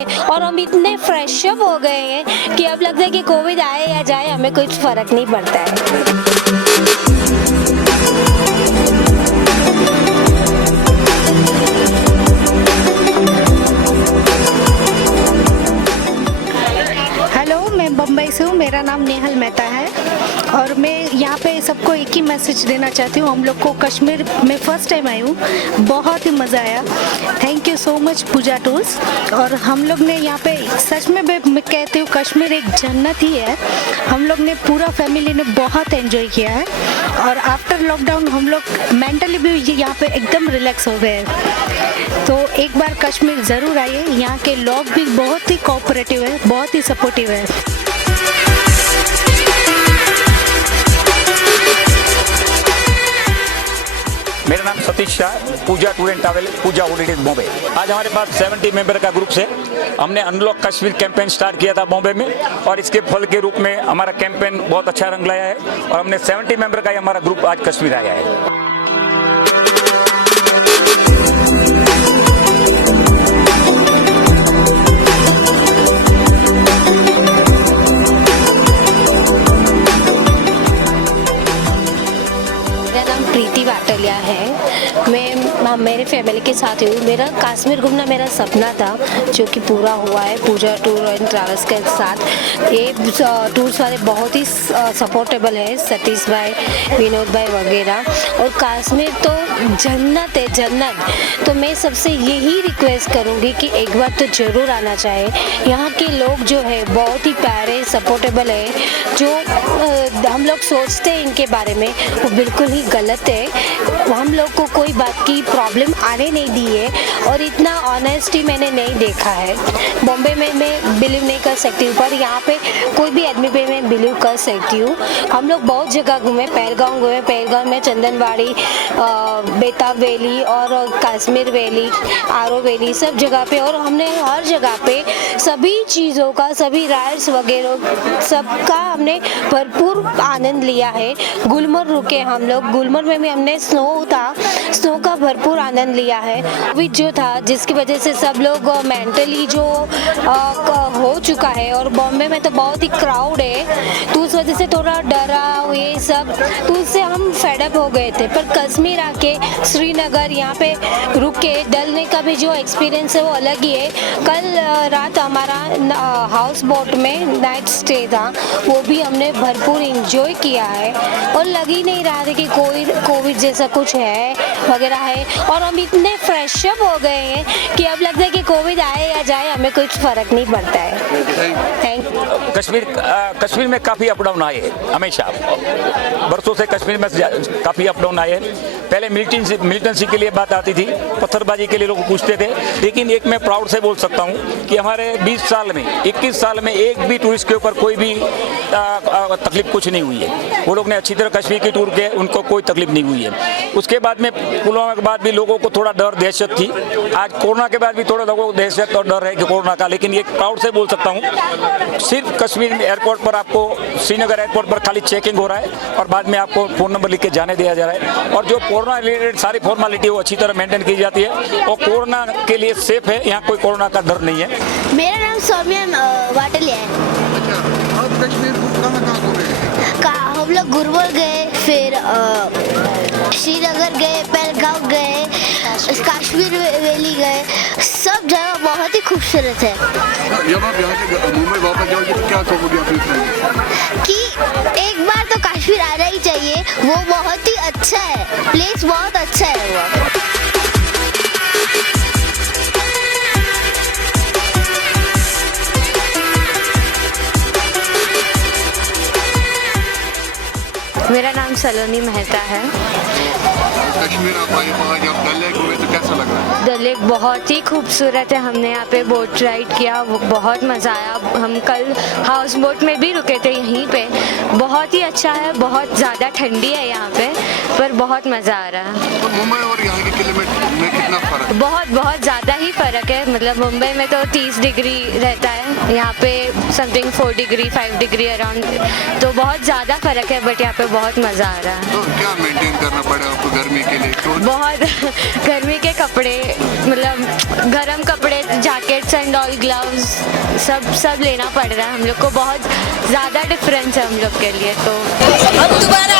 और हम इतने फ्रेश अप हो गए हैं कि अब लगता है कि कोविड आए या जाए हमें कुछ फर्क नहीं पड़ता है। हेलो, मैं बम्बई से हूँ। मेरा नाम नेहल मेहता है और मैं यहाँ पे सबको एक ही मैसेज देना चाहती हूँ। हम लोग को कश्मीर में फर्स्ट टाइम आई हूँ, बहुत ही मज़ा आया। Thank you so much Pooja tours. और हम लोग ने यहाँ पे सच में मैं कहती हूँ कश्मीर एक जन्नत ही है। हम लोग ने पूरा फैमिली ने बहुत एंजॉय किया है और आफ्टर लॉकडाउन हम लोग मेंटली भी यहाँ पे एकदम रिलैक्स हो गए हैं। तो एक बार कश्मीर ज़रूर आइए। यहाँ के लोग भी बहुत ही कोऑपरेटिव है, बहुत ही सपोर्टिव है। मेरा नाम Satish Shah, Pooja tour and travel, Pooja holidays Bombay. आज हमारे पास 70 मेंबर का ग्रुप से हमने अनलॉक कश्मीर कैंपेन स्टार्ट किया था बॉम्बे में और इसके फल के रूप में हमारा कैंपेन बहुत अच्छा रंग लाया है और हमने 70 मेंबर का ही हमारा ग्रुप आज कश्मीर आया है। प्रीति वाटलिया है। मैं मेरे फैमिली के साथ हूँ। मेरा कश्मीर घूमना मेरा सपना था जो कि पूरा हुआ है पूजा टूर एंड ट्रैवल्स के साथ। ये टूर्स वाले बहुत ही सपोर्टेबल है, सतीश भाई, विनोद भाई वगैरह। और कश्मीर तो जन्नत है, जन्नत। तो मैं सबसे यही रिक्वेस्ट करूँगी कि एक बार तो ज़रूर आना चाहिए। यहाँ के लोग जो है बहुत ही प्यारे, सपोर्टेबल है। जो हम लोग सोचते हैं इनके बारे में वो बिल्कुल ही गलत है। हम लोग को कोई बात की प्रॉब्लम आने नहीं दी है और इतना ऑनेस्टी मैंने नहीं देखा है। बॉम्बे में मैं बिलीव नहीं कर सकती हूँ, पर यहाँ पे कोई भी आदमी पे मैं बिलीव कर सकती हूँ। हम लोग बहुत जगह घूमे, पहलगाम घूमे, पहलगाम में चंदनवाड़ी, बेताब वैली और कश्मीर वैली, आरो वैली, सब जगह पे। और हमने हर जगह पे सभी चीज़ों का, सभी राइड्स वगैरह सबका हमने भरपूर आनंद लिया है। गुलमर्ग रुके हम लोग, गुलमर्ग में भी हमने स्नो था, स्नो का भरपूर आनंद लिया है। कोविड जो था जिसकी वजह से सब लोग मेंटली जो हो चुका है और बॉम्बे में तो बहुत ही क्राउड है तो उस वजह से थोड़ा डरा ये सब, तो उससे हम फेडअप हो गए थे। पर कश्मीर आके श्रीनगर यहाँ पे रुक के डलने का भी जो एक्सपीरियंस है वो अलग ही है। कल रात हमारा हाउस बोट में नाइट स्टे था, वो भी हमने भरपूर इंजॉय किया है और लग ही नहीं रहा था कि कोविड जैसा कुछ है वगैरह है। और हम इतने फ्रेश अप हो गए हैं कि अब लगता है कि कोविड आए या जाए हमें कुछ फर्क नहीं पड़ता है। Thank you. कश्मीर में काफ़ी अप डाउन आए हमेशा, बरसों से कश्मीर में काफ़ी अप डाउन आए। पहले मिलिटेंसी के लिए बात आती थी, पत्थरबाजी के लिए लोग पूछते थे, लेकिन एक मैं प्राउड से बोल सकता हूँ कि हमारे 20 साल में 21 साल में एक भी टूरिस्ट के ऊपर कोई भी तकलीफ कुछ नहीं हुई है। वो लोग ने अच्छी तरह कश्मीर की टूर के, उनको कोई तकलीफ नहीं हुई है। उसके बाद में पुलवामा के बाद भी लोगों को थोड़ा डर दहशत थी। आज कोरोना के बाद भी थोड़ा लोगों को दहशत और डर है कि कोरोना का, लेकिन ये प्राउड से बोल सकता हूँ सिर्फ कश्मीर में एयरपोर्ट पर आपको, श्रीनगर एयरपोर्ट पर खाली चेकिंग हो रहा है और बाद में आपको फ़ोन नंबर लिख के जाने दिया जा रहा है और जो कोरोना रिलेटेड सारी फॉर्मेलिटी वो अच्छी तरह मेंटेन की जाती है और कोरोना के लिए सेफ है। यहाँ कोई कोरोना का डर नहीं है। मेरा नाम सौम्या वाटलिया है। आप कश्मीर कहाँ घूमे? हम लोग गुलमर्ग गए, फिर श्रीनगर गए, पहलगाम गए, कश्मीर वैली गए। सब जगह बहुत ही खूबसूरत है। जब आप यहाँ से मुंबई वापस जाओगे तो क्या कहोगे अपने फ्रेंड कि एक बार तो कश्मीर आना ही चाहिए, वो बहुत ही अच्छा है, प्लेस बहुत अच्छा है वो। मेरा नाम सलोनी मेहता है। कश्मीर आप आए, वहाँ जब डल लेक घूमे तो कैसा लग रहा है? डल लेक बहुत ही खूबसूरत है। हमने यहाँ पे बोट राइड किया, वो बहुत मज़ा आया। हम कल हाउस बोट में भी रुके थे यहीं पे, बहुत ही अच्छा है। बहुत ज़्यादा ठंडी है यहाँ पे, पर बहुत मज़ा आ रहा है। तो मुंबई और यहाँ के क्लाइमेट में कितना फ़र्क है? बहुत ज़्यादा ही फ़र्क है। मतलब मुंबई में तो 30 डिग्री रहता है, यहाँ पे समथिंग 4 डिग्री 5 डिग्री अराउंड, तो बहुत ज़्यादा फ़र्क है। बट यहाँ पे बहुत बहुत मज़ा आ रहा है। तो क्या मेंटेन करना पड़ेगा आपको गर्मी के लिए? तो बहुत गर्मी के कपड़े, मतलब गर्म कपड़े, जैकेट्स एंड ऑल, ग्लव्स, सब लेना पड़ रहा है हम लोग को। बहुत ज़्यादा डिफरेंस है हम लोग के लिए। तो हम दोबारा